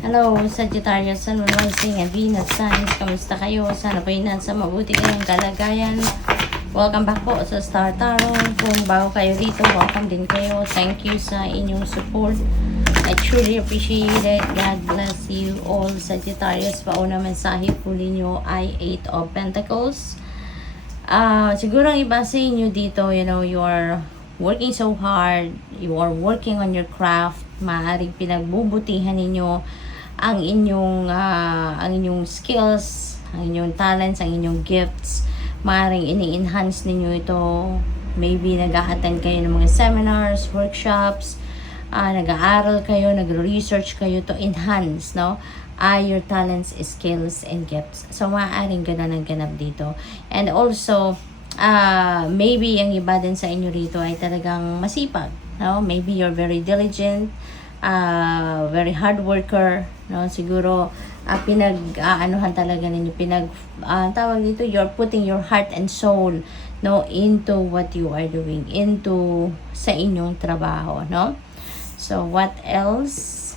Hello, Sagittarius, Sun, Moon, Rising, and Venus signs. Kamusta kayo? Sana po nasa mabuti kayong kalagayan. Welcome back po sa Star Tarot. Kung bago kayo dito, welcome din kayo. Thank you sa inyong support. I truly appreciate it. God bless you all, Sagittarius. Pauna mensahe po ninyo ay 8 of Pentacles. Siguro ang iba sa inyo dito, you know, you are working so hard. You are working on your craft. Maaaring pinagbubutihan ninyo ang inyong skills, ang inyong talents, ang inyong gifts. Maaaring ini-enhance ninyo ito. Maybe nag-a-attend kayo ng mga seminars, workshops, nag-aaral kayo, nag-research kayo to enhance, no? Your talents, skills, and gifts. So, maaaring ganun ang ganap dito. And also, maybe ang iba din sa inyo rito ay talagang masipag, no? Maybe you're very diligent, very hard worker, no? Siguro pinag-aanuhan talaga ninyo, tawag dito, you're putting your heart and soul, no, into what you are doing, into sa inyong trabaho, no? So what else?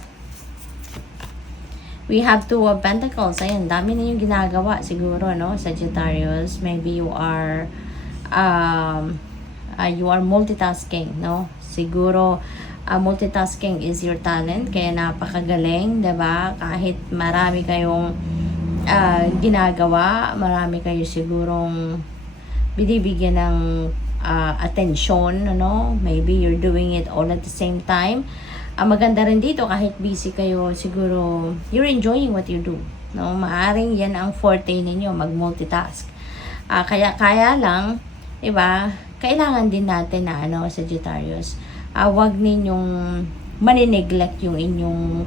We have 2 of Pentacles. Ayan, dami na yung ginagawa siguro, no, Sagittarius. Maybe you are multitasking, no? Siguro multitasking is your talent, kaya napakagaling, 'di ba? Kahit marami kayong ginagawa, marami kayo sigurong binibigyan ng attention, ano? Maybe you're doing it all at the same time. Maganda rin dito, kahit busy kayo, siguro you're enjoying what you do, no? Maaring yan ang forte ninyo, mag-multitask. Kaya lang, 'di ba? Kailangan din natin na Sagittarius, wag ninyong manineglect yung inyong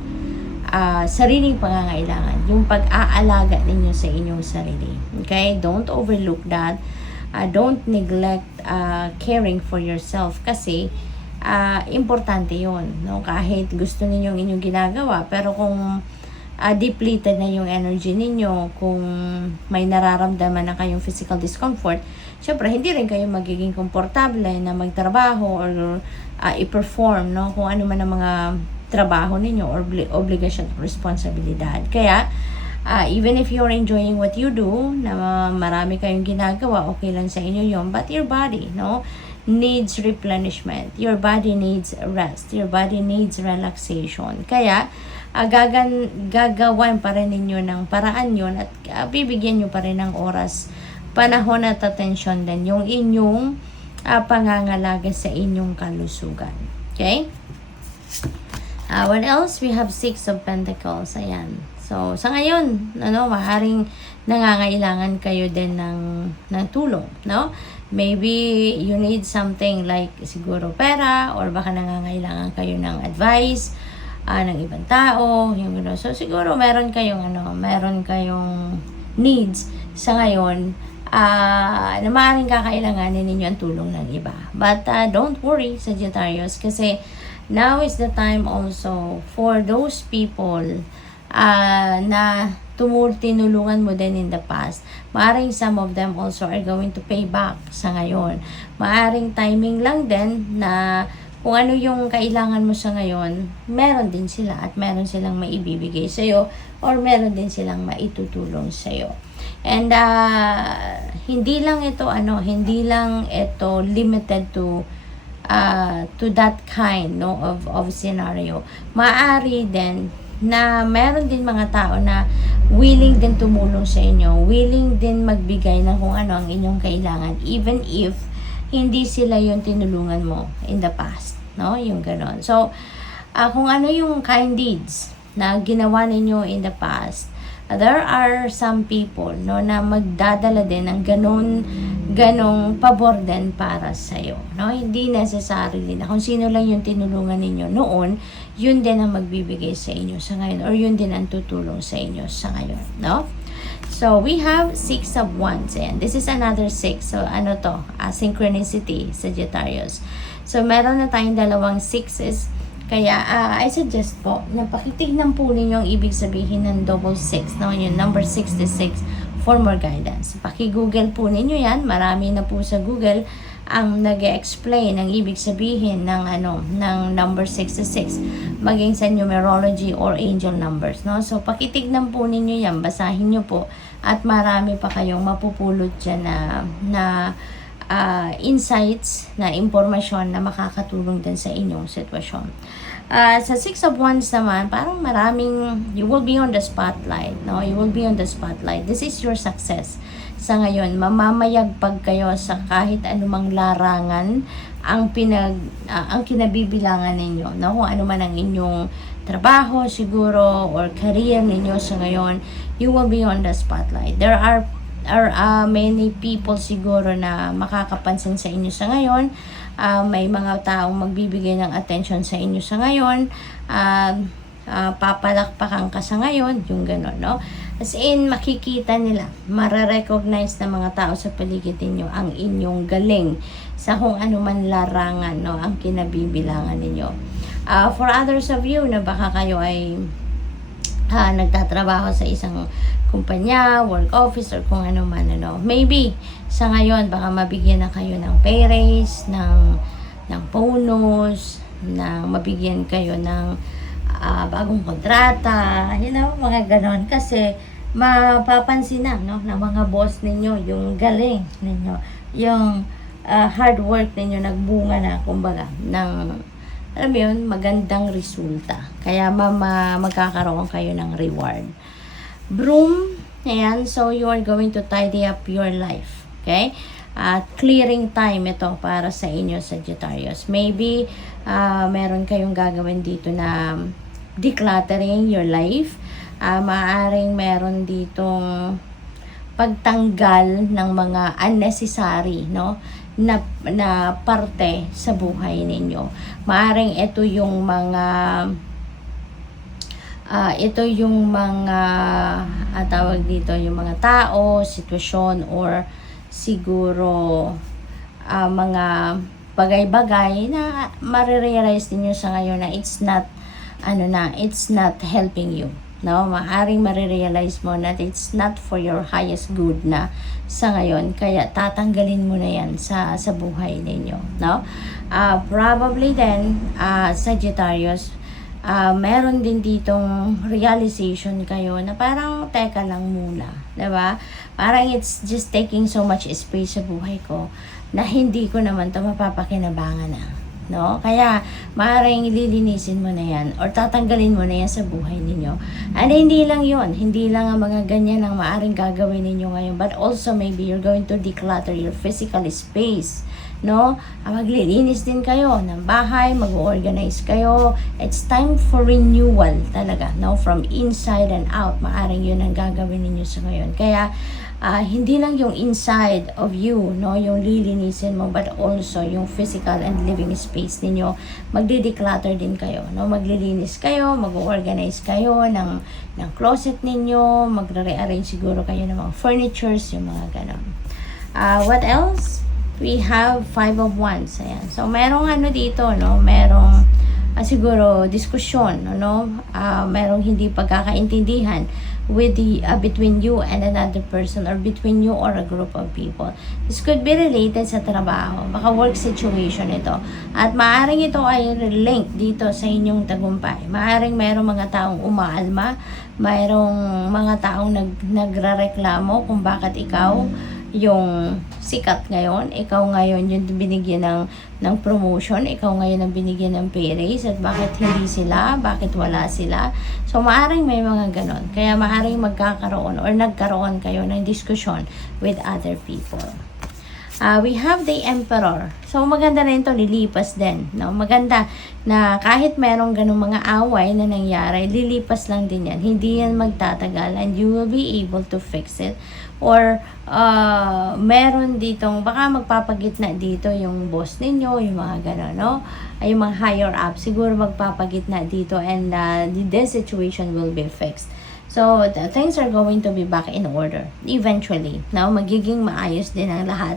sariling pangangailangan, yung pag-aalaga ninyo sa inyong sarili. Okay? Don't overlook that. Don't neglect caring for yourself, kasi importante yun, no? Kahit gusto ninyong inyong ginagawa, pero kung depleted na yung energy ninyo, kung may nararamdaman na kayong physical discomfort, syempre hindi rin kayo magiging komportable na magtrabaho or i-perform, no, kung ano man ang mga trabaho ninyo or obligation or responsibilidad. Kaya even if you're enjoying what you do, na marami kayong ginagawa, okay lang sa inyo yun, but your body, no, needs replenishment. Your body needs rest. Your body needs relaxation. Kaya gagawan pa rin ninyo ng paraan yun, at bibigyan nyo pa rin ng oras, panahon at atensyon din yung inyong pangangalaga sa inyong kalusugan. Okay? What else? We have 6 of Pentacles. Ayan. So, sa ngayon, maaaring nangangailangan kayo din ng tulong, no? Maybe you need something like siguro pera, or baka nangangailangan kayo ng advice ng ibang tao, yung So, siguro meron kayong needs sa ngayon na maaaring kakailanganin ninyo ang tulong ng iba. But don't worry, Sagittarius, kasi now is the time also for those people na tinulungan mo din in the past. Maaring some of them also are going to pay back sa ngayon. Maaring timing lang din na kung ano yung kailangan mo sa ngayon, meron din sila, at meron silang maibibigay sa'yo, or meron din silang maitutulong sa'yo. And hindi lang ito limited to that kind, no, of scenario. Maaari din na meron din mga tao na willing din tumulong sa inyo, willing din magbigay ng kung ano ang inyong kailangan, even if hindi sila yung tinulungan mo in the past, no? Yung ganon. So, kung ano yung kind deeds na ginawa ninyo in the past, there are some people, no, na magdadala din ng ganong pabor din para sa'yo, no? Hindi necessarily na kung sino lang yung tinulungan ninyo noon, yun din ang magbibigay sa inyo sa ngayon, or yun din ang tutulong sa inyo sa ngayon, no? So, we have 6 of Wands, and this is another 6. So, synchronicity, Sagittarius. So, meron na tayong dalawang 6s. Kaya, I suggest po, na pakitignan po ninyo ang ibig sabihin ng double 6, no? Yung number 66, for more guidance. Paki-google po ninyo yan. Marami na po sa Google ang nag-explain ang ibig sabihin ng ng number 66 maging sa numerology or angel numbers, no? So pakitignan po ninyo yan, basahin nyo po at marami pa kayong mapupulot dyan na insights, na impormasyon na makakatulong din sa inyong sitwasyon. Sa Six of Wands naman, parang you will be on the spotlight, no? You will be on the spotlight. This is your success. Sa ngayon, mamamayagpag kayo sa kahit anumang larangan ang kinabibilangan ninyo, no? Kung ano man ang inyong trabaho siguro or career ninyo sa ngayon, you will be on the spotlight. There are many people siguro na makakapansin sa inyo sa ngayon. May mga taong magbibigay ng attention sa inyo sa ngayon. Papalakpakan ka sa ngayon, yung gano'n, no? As in, makikita nila, mararecognize ng mga tao sa paligid ninyo ang inyong galing sa kung ano man larangan, no, ang kinabibilangan ninyo. For others of you na baka kayo ay nagtatrabaho sa isang kumpanya, work office, or kung ano man, maybe sa ngayon baka mabigyan na kayo ng pay raise, ng bonus, mabigyan kayo ng bagong kontrata, mga ganon, kasi mapapansin na, no, ng mga boss ninyo yung galing ninyo, yung hard work ninyo nagbunga na, kumbaga, ng alam mo yun, magandang resulta. Kaya magkakaroon kayo ng reward. Broom, ayan, so you are going to tidy up your life. Okay? Clearing time ito para sa inyo, Sagittarius. Maybe, meron kayong gagawin dito na decluttering your life. Maaaring meron ditong pagtanggal ng mga unnecessary, no, na parte sa buhay ninyo. Maaaring ito yung mga tawag dito, yung mga tao, sitwasyon, or siguro mga bagay-bagay na marirealize niyo sa ngayon na it's not helping you. No, maaring marirealize mo na it's not for your highest good na sa ngayon, kaya tatanggalin mo na yan sa buhay ninyo, no? Probably then, Sagittarius, meron din ditong realization kayo na parang teka lang muna, diba? Parang it's just taking so much space sa buhay ko na hindi ko naman to mapapakinabangan na, no? Kaya maaaring lilinisin mo na yan or tatanggalin mo na yan sa buhay ninyo. And hindi lang yon, hindi lang ang mga ganyan ang maaaring gagawin ninyo ngayon, but also maybe you're going to declutter your physical space, no? Maglilinis din kayo ng bahay, mag-organize kayo. It's time for renewal talaga, no? From inside and out, maaaring yun ang gagawin ninyo sa ngayon. Kaya hindi lang yung inside of you, no, yung lilinisin mo, but also yung physical and living space ninyo. Magdi-declutter din kayo, no? Maglilinis kayo, mag-organize kayo ng closet ninyo, magre-rearrange siguro kayo ng mga furnitures, yung mga ganon. What else? We have Five of Wands. Ayan. So, merong dito, no? Merong siguro diskusyon, no? Merong hindi pagkakaintindihan with between you and another person, or between you or a group of people. This could be related sa trabaho, baka work situation ito, at maaaring ito ay link dito sa inyong tagumpay. Maaaring mayroong mga taong umaalma, mayroong mga taong nagrereklamo kung bakit ikaw yung sikat ngayon, ikaw ngayon yung binigyan ng promotion, ikaw ngayon ang binigyan ng pay raise, at bakit hindi sila, bakit wala sila. So maaring may mga ganon, kaya maaring magkakaroon or nagkaroon kayo ng diskusyon with other people. We have the Emperor. So maganda rin ito, lilipas din, no? Maganda na kahit merong ganung mga away na nangyari, lilipas lang din yan, hindi yan magtatagal, and you will be able to fix it. Or meron ditong baka magpapagitna dito yung boss ninyo, yung mga gano'n, no? Ay, yung mga higher up siguro magpapagitna dito, and the situation will be fixed. So things are going to be back in order eventually, no? Magiging maayos din ang lahat.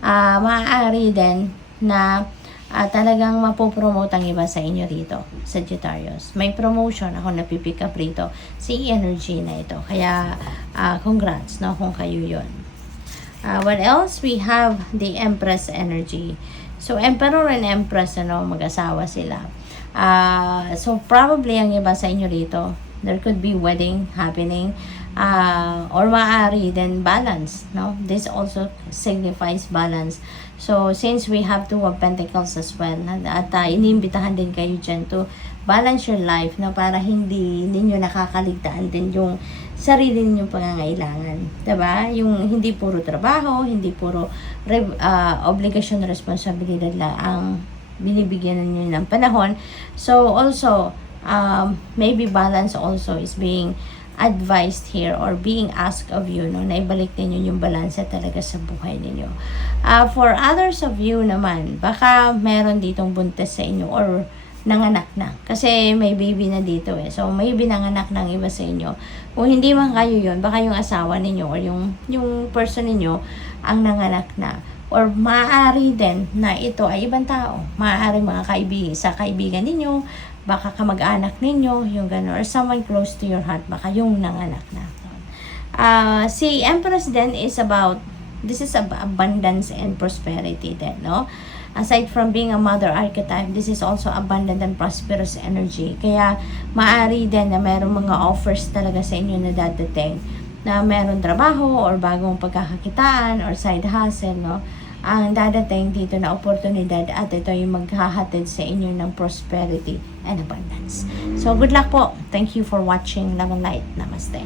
Maaari din na talagang mapopromote ang iba sa inyo rito, Sagittarius. May promotion ako napipick up rito, si energy na ito. Kaya congrats, no, kung kayo yun. What else? We have the Empress energy. So, Emperor and Empress, mag-asawa sila. So, probably ang iba sa inyo dito, there could be wedding happening. Or maaari din balance, no? This also signifies balance. So, since we have Two of Pentacles as well, at iniimbitahan din kayo dyan to balance your life, no? Para hindi ninyo nakakaligtaan din yung sarili ninyong pangangailangan. Diba? Yung hindi puro trabaho, hindi puro obligasyon, responsibilidad lang ang binibigyan ninyo ng panahon. So, also, maybe balance also is being advised here or being asked of you, no, na ibalik ninyo yung balansa talaga sa buhay ninyo. For others of you naman, baka meron ditong buntis sa inyo or nanganak na. Kasi may baby na dito eh. So, may binanganak ng iba sa inyo. Kung hindi man kayo yun, baka yung asawa ninyo or yung person ninyo ang nanganak na. Or maaari din na ito ay ibang tao. Maaari mga kaibigan ninyo, baka kamag-anak ninyo, yung gano'n. Or someone close to your heart, baka yung nanganak na. Si Empress din is about, this is abundance and prosperity din, no? Aside from being a mother archetype, this is also abundant and prosperous energy. Kaya, maaari din na mayroong mga offers talaga sa inyo na dadating na mayroong trabaho or bagong pagkakakitaan or side hustle, no? Ang dadating dito na oportunidad at ito yung maghahatid sa inyo ng prosperity and abundance. So, good luck po. Thank you for watching. Love and light. Namaste.